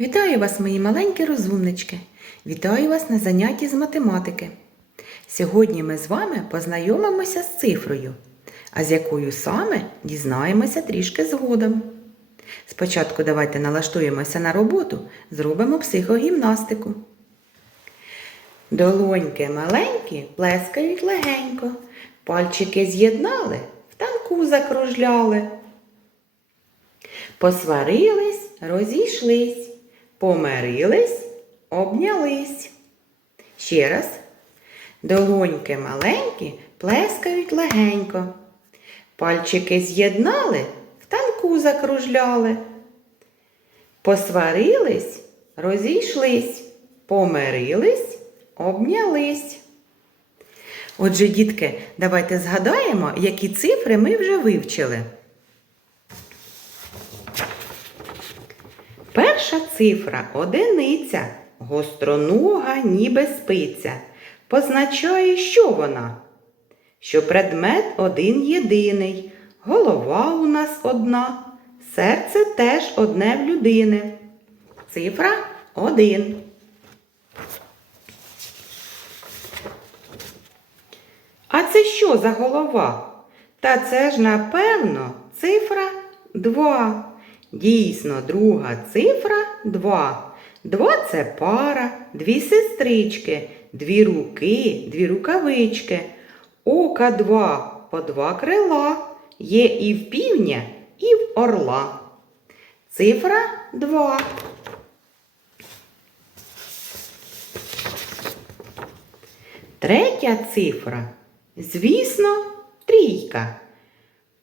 Вітаю вас, мої маленькі розумнички! Вітаю вас на занятті з математики. Сьогодні ми з вами познайомимося з цифрою, а з якою саме дізнаємося трішки згодом. Спочатку давайте налаштуємося на роботу, зробимо психогімнастику. Долоньки маленькі плескають легенько, пальчики з'єднали, в танку закружляли. Посварились, розійшлись, помирились, обнялись. Ще раз. Долоньки маленькі плескають легенько. Пальчики з'єднали, в танку закружляли. Посварились, розійшлись, помирились, обнялись. Отже, дітки, давайте згадаємо, які цифри ми вже вивчили. Перша цифра одиниця, гостронога, ніби спиця. Позначає, що вона? Що предмет один єдиний, голова у нас одна, серце теж одне в людини. Цифра один. А це що за голова? Та це ж, напевно, цифра 2. Дійсно, друга цифра 2. Два це пара, дві сестрички, дві руки, дві рукавички. Ока два по два крила. Є і в півня, і в орла. Цифра 2. Третя цифра, звісно, трійка.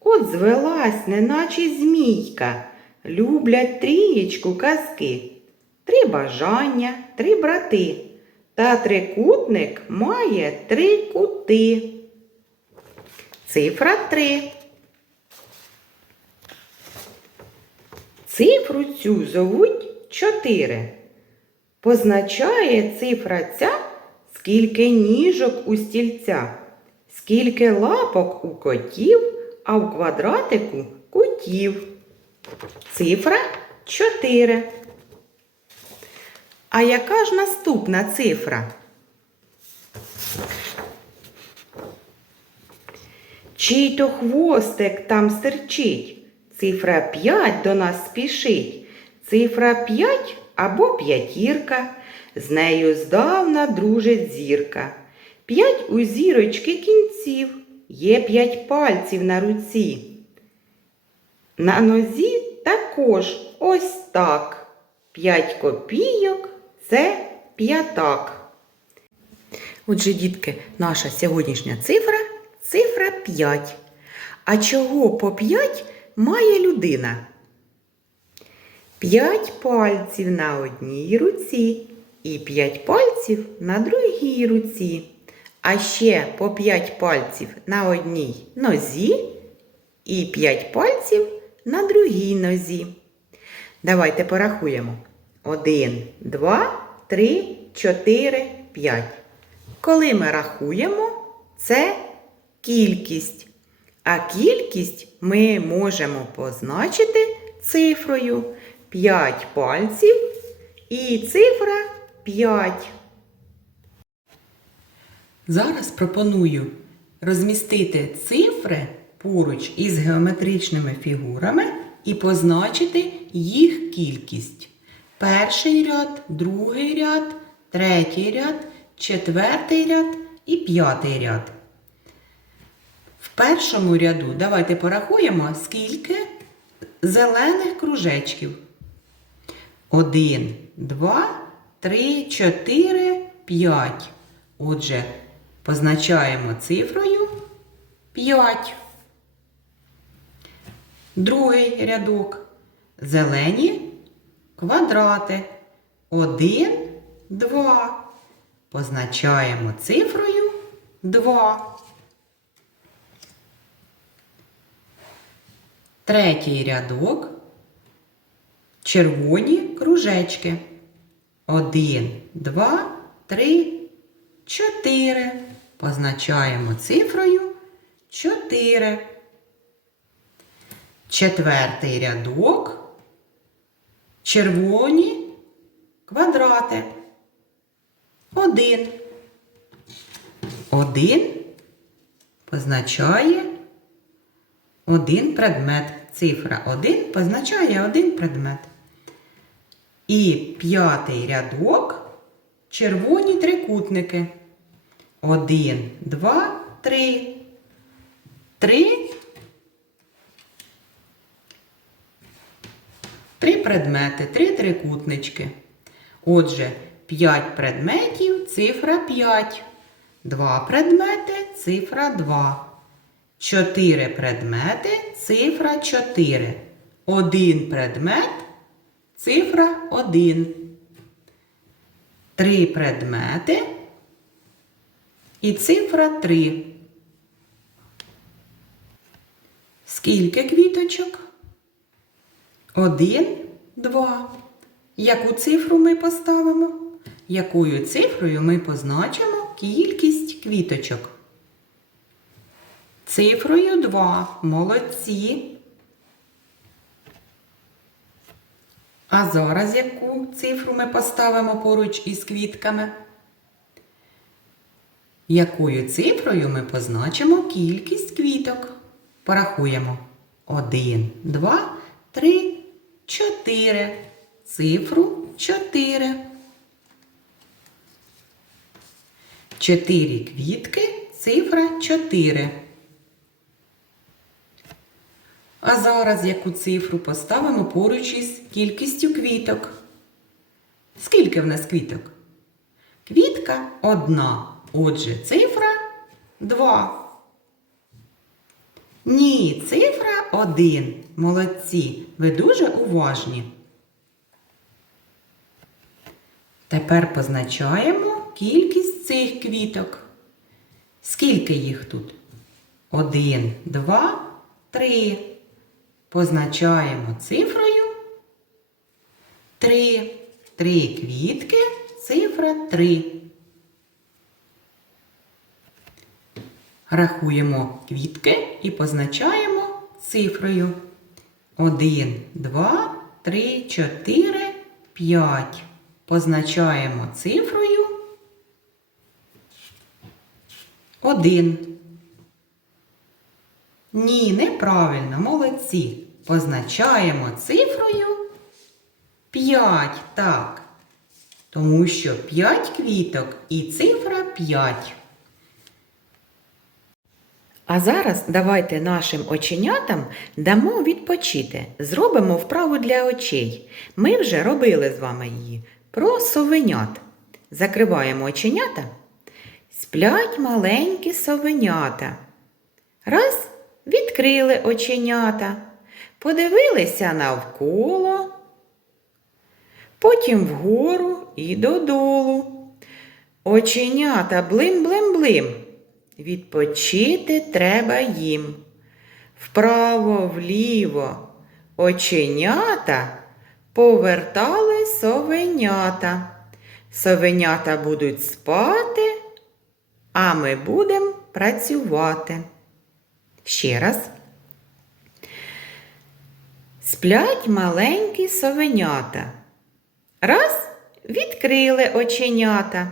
От звелась, неначе змійка, люблять трієчку казки. Три бажання, три брати. Та трикутник має три кути. Цифра три. Цифру цю зовуть чотири. Позначає цифра ця, скільки ніжок у стільця, скільки лапок у котів, а в квадратику кутів. Цифра 4. А яка ж наступна цифра? Чий то хвостик там стирчить? Цифра 5 до нас спішить. Цифра 5 або п'ятірка, з нею здавна дружить зірка. П'ять у зірочки кінців, є п'ять пальців на руці. На нозі також ось так. П'ять копійок це п'ятак. Отже, дітки, наша сьогоднішня цифра цифра 5. А чого по 5 має людина? П'ять пальців на одній руці і п'ять пальців на другій руці. А ще по п'ять пальців на одній нозі і п'ять пальців на другій нозі. Давайте порахуємо. Один, два, три, чотири, п'ять. Коли ми рахуємо, це кількість. А кількість ми можемо позначити цифрою 5 пальців і цифра 5. Зараз пропоную розмістити цифри поруч із геометричними фігурами і позначити їх кількість. Перший ряд, другий ряд, третій ряд, четвертий ряд і п'ятий ряд. В першому ряду давайте порахуємо, скільки зелених кружечків. Один, два, три, чотири, п'ять. Отже, позначаємо цифрою 5. Другий рядок. Зелені квадрати. Один, два. Позначаємо цифрою 2. Третій рядок. Червоні кружечки. Один, два, три, чотири. Позначаємо цифрою 4. Четвертий рядок. Червоні квадрати. Один. Один позначає один предмет. Цифра 1 позначає один предмет. І п'ятий рядок червоні трикутники. Один, два, три. Три. Три предмети, три трикутнички. Отже, 5 предметів, цифра 5. Два предмети, цифра 2. Чотири предмети, цифра 4. Один предмет, цифра 1. Три предмети і цифра 3. Скільки квіточок? Один, два. Яку цифру ми поставимо? Якою цифрою ми позначимо кількість квіточок? Цифрою 2. Молодці. А зараз яку цифру ми поставимо поруч із квітками? Якою цифрою ми позначимо кількість квіток? Порахуємо. 1, 2, 3, 4. Цифру 4. 4 квітки, цифра 4. А зараз яку цифру поставимо поруч із кількістю квіток? Скільки в нас квіток? Квітка одна. Отже, цифра 2. Ні, цифра 1. Молодці. Ви дуже уважні. Тепер позначаємо кількість цих квіток. Скільки їх тут? Один, два, три. Позначаємо цифрою три. Три квітки, цифра три. Рахуємо квітки і позначаємо цифрою. Один, два, три, чотири, п'ять. Позначаємо цифрою. Один. Ні, неправильно, молодці. Позначаємо цифрою 5. Так. Тому що 5 квіток і цифра 5. А зараз давайте нашим оченятам дамо відпочити. Зробимо вправу для очей. Ми вже робили з вами її про совенят. Закриваємо оченята. Сплять маленькі совенята. Раз відкрили оченята, подивилися навколо, потім вгору і додолу. Оченята блим-блим-блим. Відпочити треба їм. Вправо, вліво, оченята повертали совенята. Совенята будуть спати, а ми будемо працювати. Ще раз. Сплять маленькі совенята. Раз відкрили оченята,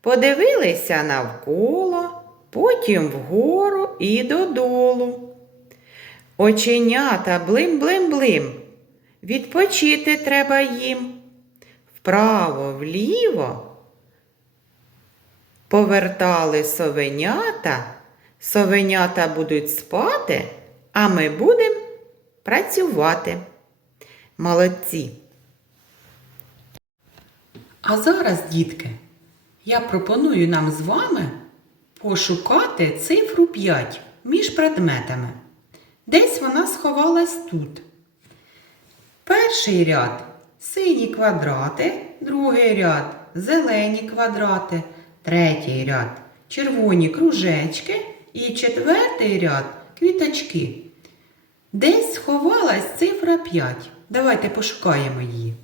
подивилися навколо, потім вгору і додолу. Оченята блим-блим-блим. Відпочити треба їм. Вправо, вліво. Повертали совенята. Совенята будуть спати, а ми будемо працювати. Молодці. А зараз, дітки, я пропоную нам з вами пошукати цифру 5 між предметами. Десь вона сховалась тут. Перший ряд сині квадрати, другий ряд зелені квадрати, третій ряд червоні кружечки і четвертий ряд квіточки. Десь сховалась цифра 5. Давайте пошукаємо її.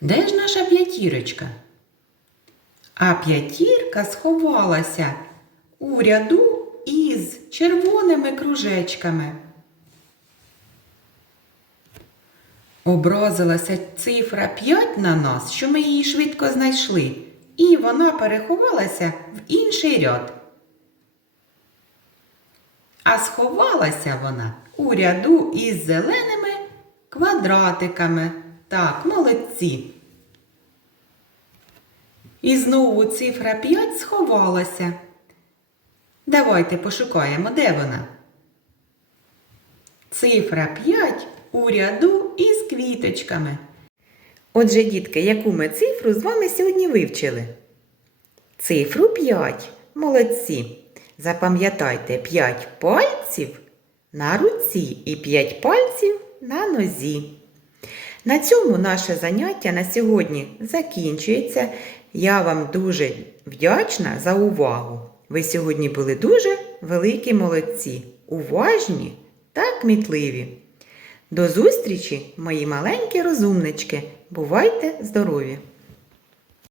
Де ж наша п'ятірочка? А п'ятірка сховалася у ряду із червоними кружечками. Образилася цифра 5 на нас, що ми її швидко знайшли, і вона переховалася в інший ряд. А сховалася вона у ряду із зеленими квадратиками. Так, молодці. І знову цифра 5 сховалася. Давайте пошукаємо, де вона. Цифра 5 у ряду із квіточками. Отже, дітки, яку ми цифру з вами сьогодні вивчили? Цифру 5. Молодці. Запам'ятайте 5 пальців на руці і 5 пальців на нозі. На цьому наше заняття на сьогодні закінчується. Я вам дуже вдячна за увагу. Ви сьогодні були дуже великі молодці, уважні та кмітливі. До зустрічі, мої маленькі розумнички. Бувайте здорові!